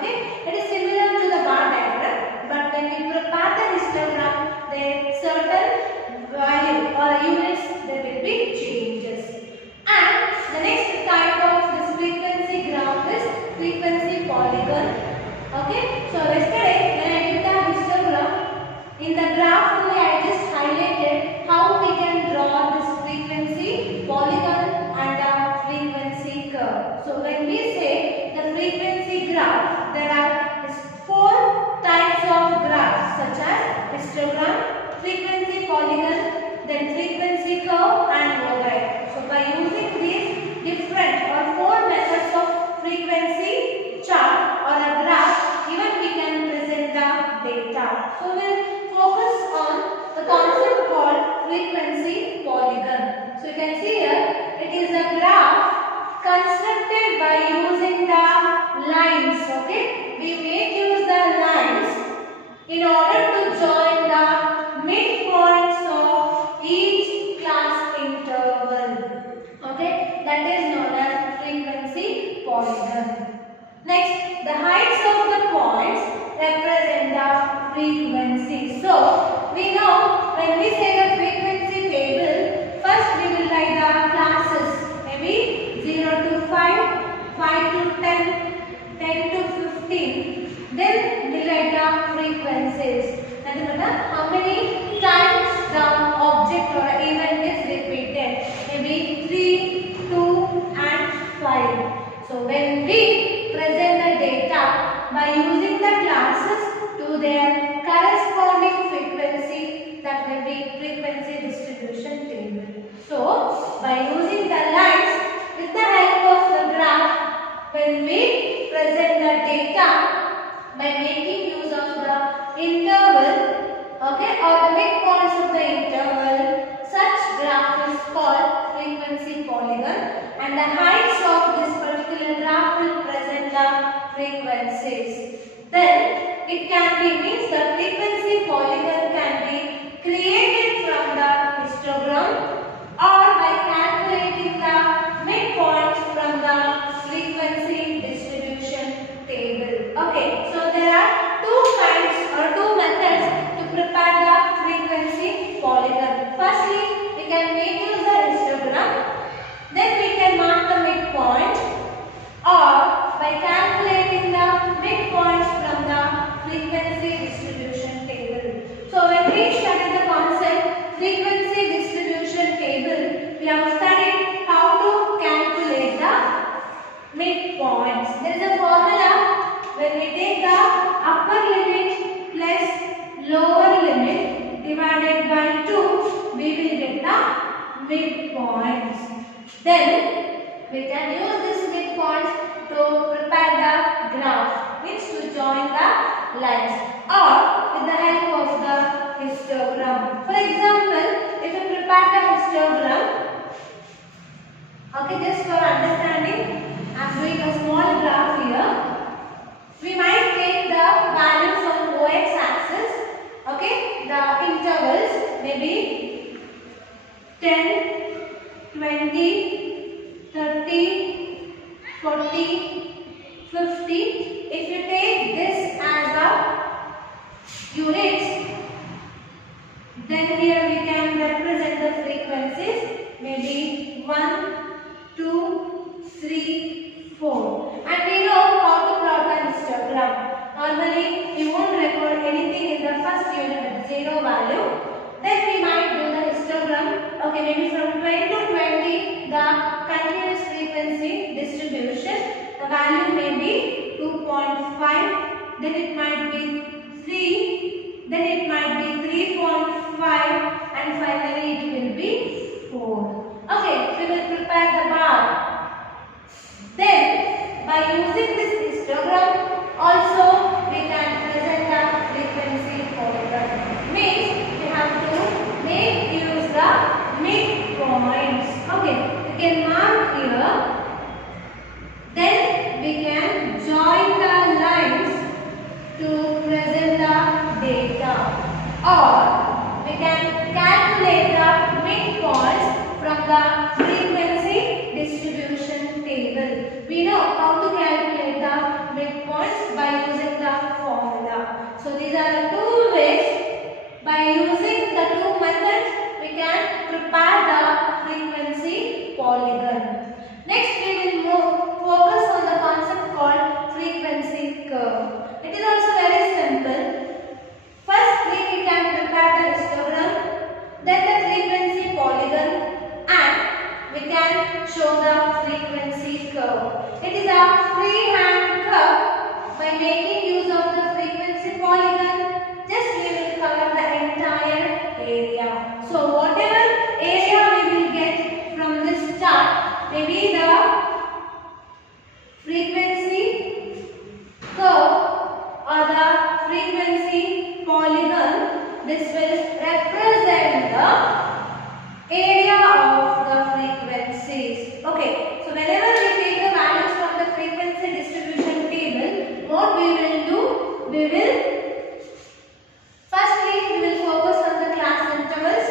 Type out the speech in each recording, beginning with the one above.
Okay, it is similar to the bar diagram, but when we prepare the histogram, then certain value or units there will be changes. And the next type of this frequency graph is frequency polygon. Okay, so yesterday when I did the histogram, in the graph only I just highlighted how we can draw this frequency polygon and the frequency curve. So when we say the frequency graph, there are four types of graphs such as histogram, frequency polygon, then frequency curve and logarithm. So by using these different or four methods of frequency chart or a graph, even we can present the data. So we'll focus on the concept called frequency polygon. So you can see here, it is a graph constructed by using the lines. Okay, we make use the lines in order to join the midpoints of each class interval. Okay, that is known as frequency polygon. Next, the heights of the points represent the frequency. So we know when we say the frequency table, first we will write the classes, maybe 0 to 5, 5 to 10, 10 to 15. Then we write the frequencies. That is how many times the object or event is repeated. Maybe 3, 2 and 5. So when we present the data by using the classes to their corresponding frequency, that will be frequency distribution table. So by using the lines with the help of the graph, when we present the data by making use of the interval, okay, or the midpoints of the interval, such graph is called frequency polygon, and the heights of this particular graph will present the frequencies. Then it can be, means the frequency polygon can be created from the histogram or by calculating the midpoints from the frequency distribution table. Okay, so there are two kinds or two methods to prepare the frequency polygon. Firstly, we can make use the histogram, then we can mark the midpoint, or by calculating the midpoints from the frequency distribution table. So when we studied the concept frequency distribution table, we have studied how to calculate the midpoints. There is a formula. When we take the upper limit plus lower limit divided by 2, we will get the midpoints. Then we can use this midpoints to prepare the graph, means to join the lines, or with the help of the histogram. For example, if you prepare the histogram, okay, just for understanding, I am doing a small graph here. We might take the values on OX axis, okay, the intervals maybe 10, 20, 30, 40, 50. If you take this as a units, then here we can represent the frequencies, maybe 1, 2, 3, 4. And we know how to plot a histogram. Normally, we won't record anything in the first unit with 0 value. Then we might do the histogram. Okay, maybe from 20 to 20, the continuous frequency distribution. The value may be 2.5. Then it might be 3. Then it might be 3.5. And finally, it will be 4. Okay, we will prepare the bar. Then, by using this histogram, also we can present the frequency polygon. Means we have to make use the midpoints. Okay, we can mark here. Then we can join the lines to present the data, or we can calculate the midpoints from polygon. Next we will focus on the concept called frequency curve. It is also very simple. Firstly we can prepare the histogram, then the frequency polygon, and we can show the frequency curve. It is a freehand curve. By making use of the frequency polygon, just we will cover the entire area. So whatever area we will get from this chart, maybe the frequency curve or the frequency polygon, this will represent the area of the frequencies. Okay, so whenever we take the values from the frequency distribution table, what we will do, we will firstly we will focus on the class intervals,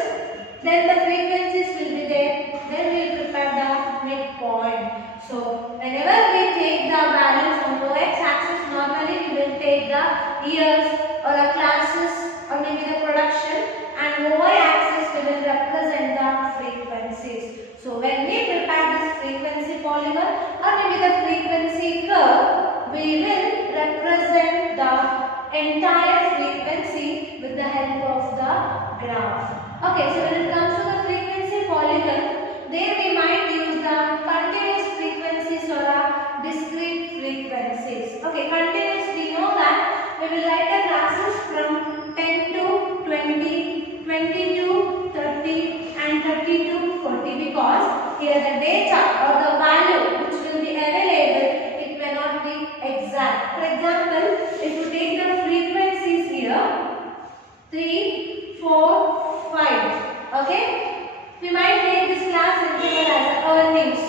then the frequencies will be there, then we will prepare the midpoint. So whenever we take the values on the x-axis, normally we will take the years or the classes or maybe the production, and y-axis we will represent the frequencies. So when we prepare this frequency polygon or maybe the frequency curve, we will represent the entire frequency with the help of the graph. Okay, so when it comes to the frequency polygon, there we might use the continuous frequencies or the discrete frequencies. Okay, continuous, we know that we will write the classes from 10 to 20, 20 to 30 and 30 to 40, because here the data or the value which will be available, it may not be exact. For example, if you take the frequencies here, 3, 4, 5, okay, we might take this class interval as the earnings,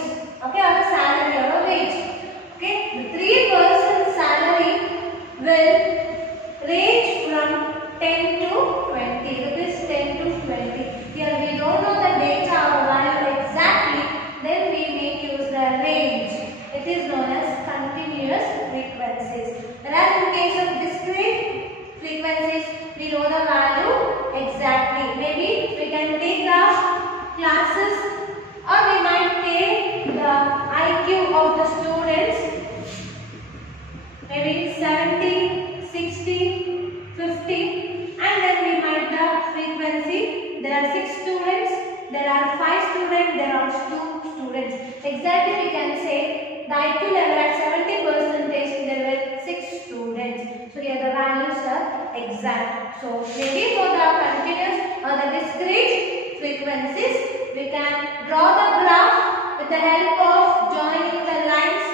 okay, or the salary or a wage. Okay, the 3% salary will range from 10 to 20, that is 10 to 20. Here we don't know the data or value exactly, then we may use the range. It is known as continuous frequencies. Whereas in case of discrete frequencies, we know the value exactly. Maybe we can take the classes or we might take the IQ of the students, maybe 70, 60, 50, and then we might the frequency. There are 6 students, there are 5 students, there are 2 students. Exactly we can say the IQ level at 70%, there were 6 students. So here the values are exact. So maybe for the continuous or the discrete frequencies, we can draw the graph with the help of joining the lines,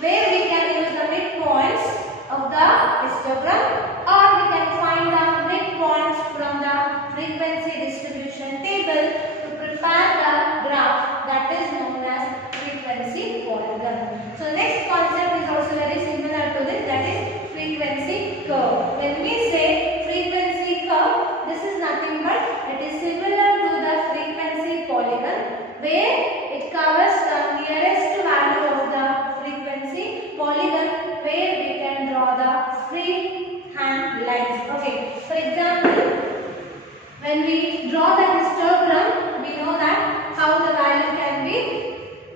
where we can use the midpoints of the histogram, or we can find the midpoints from the frequency distribution table to prepare the graph that is known as frequency polygon. So the next concept is also very similar to this, that is frequency curve. When we say frequency curve, this is nothing but it is similar to the frequency polygon, where it covers the nearest value of the frequency polygon, where we can draw the freehand lines. Okay, for example, when we draw the histogram, we know that how the value can be,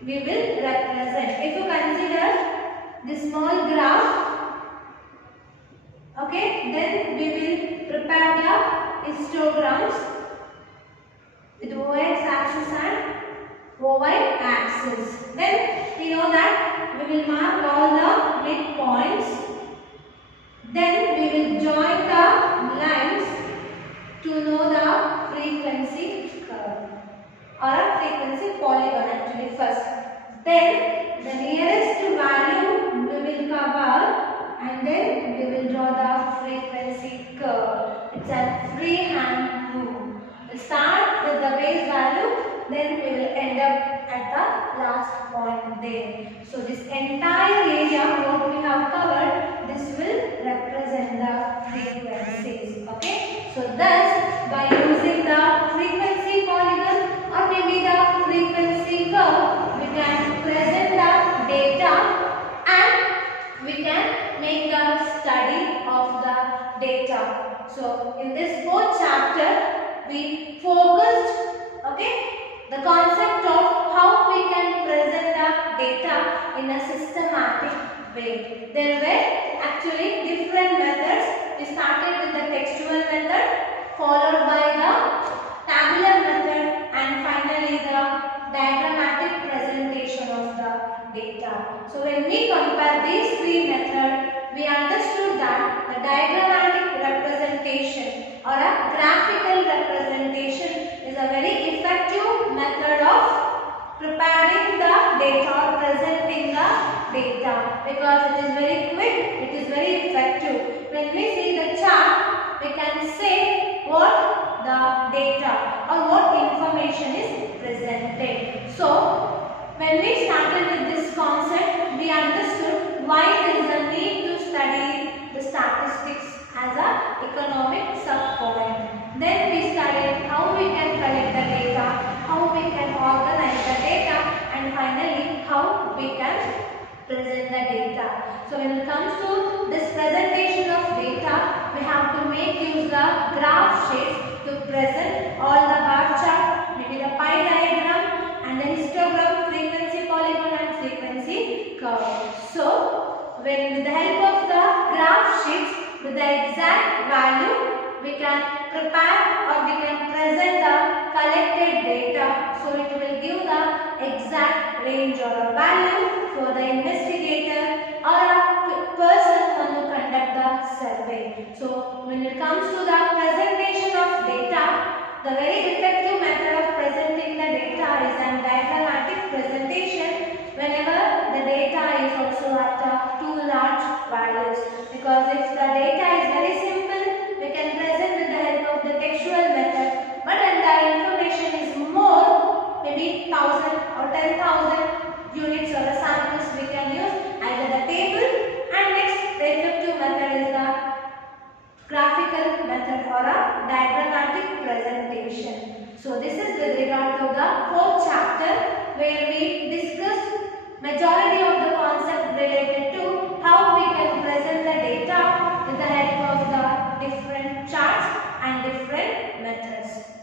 we will represent. If you consider this small graph, okay, then we will prepare the histograms with OX axis and OY axis. Then we know that we will mark all the midpoints. Then we will join the lines to know the frequency curve or a frequency polygon actually first. Then the nearest value we will cover, and then we will draw the frequency curve. It's a freehand rule. We'll start with the base value, then we will end up at the last point there. So this entire area what we have covered, this will represent the frequencies. Okay. So thus by using the frequency polygon or maybe the frequency curve, we can present the data and we can make the study of the data. So in this 4th chapter we focused, okay, the concept of how we can Wait, there were actually different methods. We started with the textual method, followed by the tabular method, and finally the diagrammatic presentation of the data. So when we compare these three methods, we understood that the diagrammatic representation or a graphical representation is a very effective method of preparing the data or presenting the data, because it is very quick, it is very effective. When we see the chart, we can say what the data or what information is presented. So when we started with this concept, we understood why there is a need to study the statistics as a economic subpoint. Then we studied how we can collect the data, how we can organize the data, and finally how we can present the data. So when it comes to this presentation of data, we have to make use the graph shapes to present all the bar chart, maybe the pie diagram, and the histogram, frequency polygon, and frequency curve. So when with the help of the graph sheets with the exact value, we can prepare or we can present the collected data. So it will give the exact range or a value for the investigator or a person who will conduct the survey. So when it comes to the presentation of data, the very effective method of presenting the data is a diagrammatic presentation whenever the data is also at too large values. Because if the data is very simple, we can present with the help of the textual method. But when the information is more, maybe 1000 or 10,000 units or the samples, we can use either the table, and next the effective method is the graphical method or a diagrammatic presentation. So this is with regard to the fourth chapter, where we discussed majority of the concept related to how we can present the data with the help of the different charts and different methods.